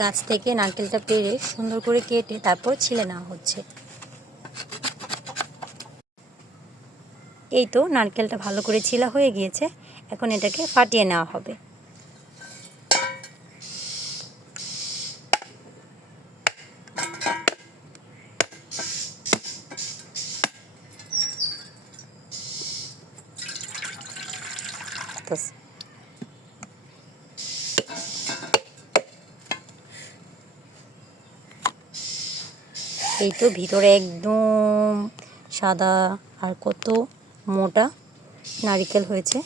গাছ থেকে নারকেলটা পেরে সুন্দর করে কেটে তারপর ছিলে নেওয়া হচ্ছে। এই তো নারকেলটা ভালো করে ছিলা হয়ে গিয়েছে, এখন এটাকে ফাটিয়ে নেওয়া হবে। তো এই তো ভিতরে একদম সাদা আর কত মোটা নারিকেল হয়েছে।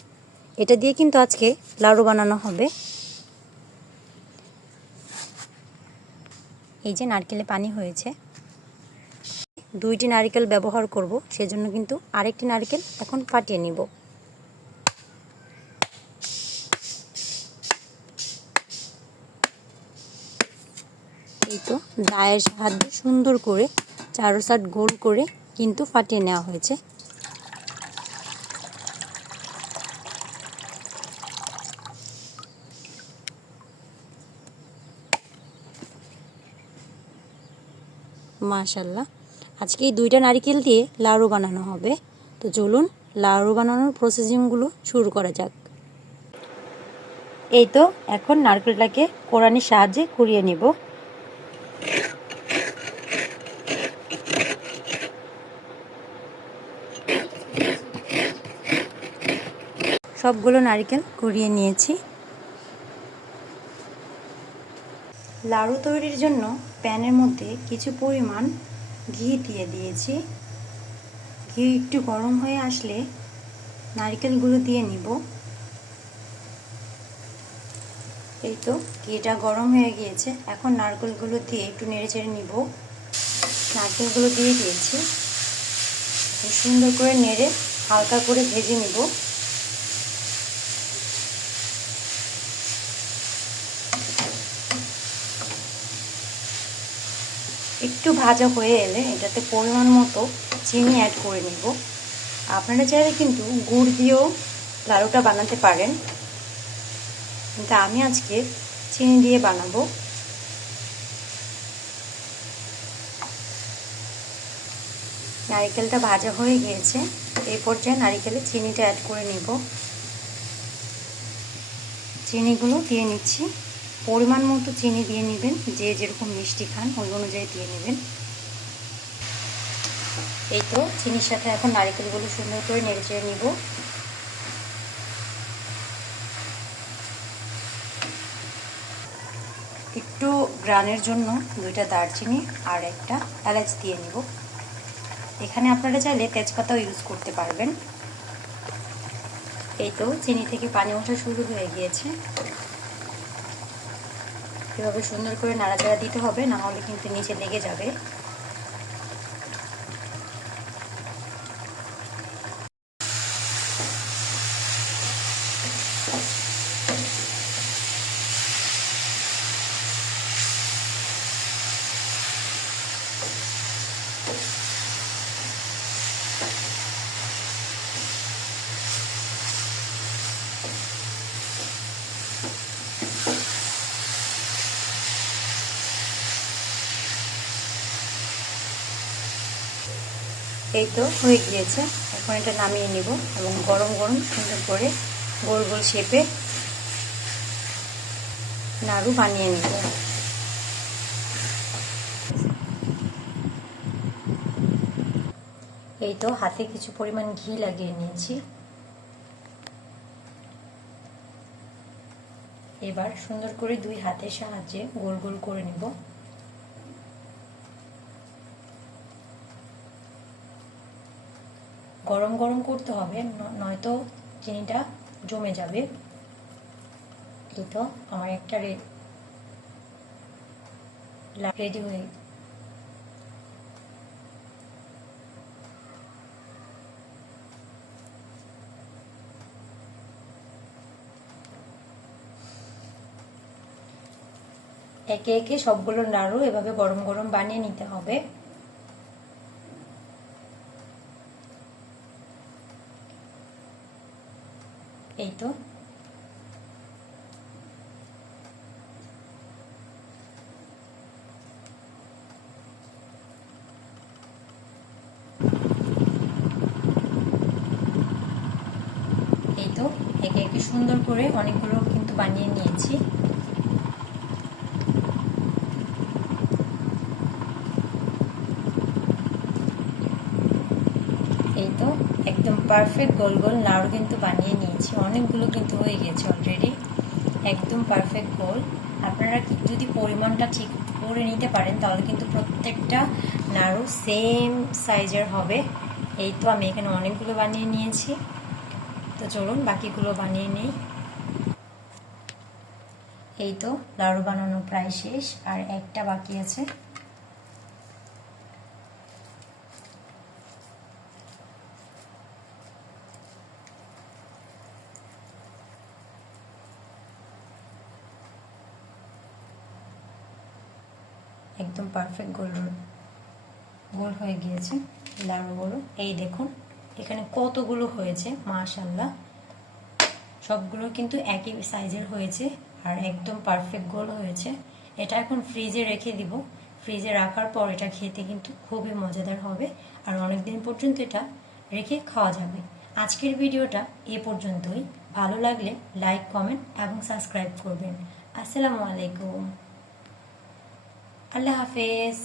এটা দিয়ে কিন্তু আজকে লাড়ু বানানো হবে। এই যে নারকেলে পানি হয়েছে। দুইটি নারকেল ব্যবহার করব, সেজন্য কিন্তু আরেকটি নারকেল এখন ফাটিয়ে নিব। এই তো দায়ের সাহায্যে সুন্দর করে চারো সাইড গোল করে কিন্তু ফাটিয়ে নেওয়া হয়েছে। মাশাল্লাহ। আজকে এই দুইটা নারিকেল দিয়ে লাড়ু বানানো হবে। তো চলুন, লাড়ু বানানোর প্রসেসিংগুলো শুরু করা যাক। এই তো, এখন নারকেলটাকে কোরআনির সাহায্যে কুড়িয়ে নিব। সবগুলো নারকেল কুড়িয়ে নিয়েছি। লাড়ু তৈরির জন্য প্যানের মধ্যে কিছু পরিমাণ ঘি দিয়ে দিয়েছি। ঘি একটু গরম হয়ে আসলে নারকেলগুলো দিয়ে নিব। এই তো ঘিটা গরম হয়ে গিয়েছে। এখন নারকেলগুলো দিয়ে একটু নেড়ে চেড়ে নিব। নারকেলগুলো দিয়ে দিয়েছি। সুন্দর করে নেড়ে হালকা করে ভেজে নিব। একটু ভাজা হয়ে এলে এটাতে পরিমাণ মতো চিনি অ্যাড করে নিব। আপনারা চাইলে কিন্তু গুড় দিয়েও লাড়ুটা বানাতে পারেন। কিন্তু আমি আজকে চিনি দিয়ে বানাবো। নারিকেলটা ভাজা হয়ে গিয়েছে। এই পর্যায়ে নারিকেলে চিনিটা অ্যাড করে নিব। চিনিগুলো দিয়ে নিচ্ছি। পরিমাণ মতো চিনি দিয়ে নেবেন, যে যেরকম মিষ্টি খান ওই অনুযায়ী দিয়ে নেবেন। এই তো চিনির সাথে এখন নারিকেলগুলো সুন্দর করে নেড়ে চেড়ে নিব। একটু গ্রানের জন্য দুইটা দারচিনি আর একটা এলাচ দিয়ে নিব। এখানে আপনারা চাইলে তেজপাতাও ইউজ করতে পারবেন। এই তো চিনি থেকে পানি ওঠা শুরু হয়ে গিয়েছে। এভাবে সুন্দর করে নাড়াচাড়া দিতে হবে না হলে কিন্তু নিচে লেগে যাবে। এই তো হয়ে গিয়েছে। এখন এটা নামিয়ে নিব এবং গরম গরম সুন্দর করে গোল গোল শেপে নাড়ু বানিয়ে নিব। এই তো হাতে কিছু পরিমাণ ঘি লাগিয়ে নিয়েছি। এবার সুন্দর করে দুই হাতের সাহায্যে গোল গোল করে নিব। গরম গরম করতে হবে নয়তো চিনিটা জমে যাবে। তো আমার একটা রেডি হয়ে একে একে সবগুলো নাড়ু এভাবে গরম গরম বানিয়ে নিতে হবে। এই তো এই তো একে একে সুন্দর করে অনেকগুলো কিন্তু বানিয়ে নিয়েছি। পারফেক্ট গোল গোল নাড়ু কিন্তু বানিয়ে নিয়েছি। অনেকগুলো কিন্তু হয়ে গেছে অলরেডি একদম পারফেক্ট গোল। আপনারা যদি পরিমাণটা ঠিক করে নিতে পারেন, তাহলে কিন্তু প্রত্যেকটা নাড়ু সেম সাইজের হবে। এই তো আমি এখানে অনেকগুলো বানিয়ে নিয়েছি। তো চলুন, বাকিগুলো বানিয়ে নিই। এই তো লাড়ু বানানো প্রায় শেষ। আর একটা বাকি আছে। একদম পারফেক্ট গোল গোল হয়ে গিয়েছে লাড়ুগুলো এই দেখুন, এখানে কতগুলো হয়েছে মাশাল্লাহ সবগুলো কিন্তু একই সাইজের হয়েছে আর একদম পারফেক্ট গোল হয়েছে। এটা এখন ফ্রিজে রেখে দিব। ফ্রিজে রাখার পর এটা খেতে কিন্তু খুবই মজাদার হবে আর অনেক দিন পর্যন্ত এটা রেখে খাওয়া যাবে। আজকের ভিডিওটা এ পর্যন্তই। ভালো লাগলে লাইক কমেন্ট এবং সাবস্ক্রাইব করবেন। আসসালামু আলাইকুম। আল্লাহ হাফেজ।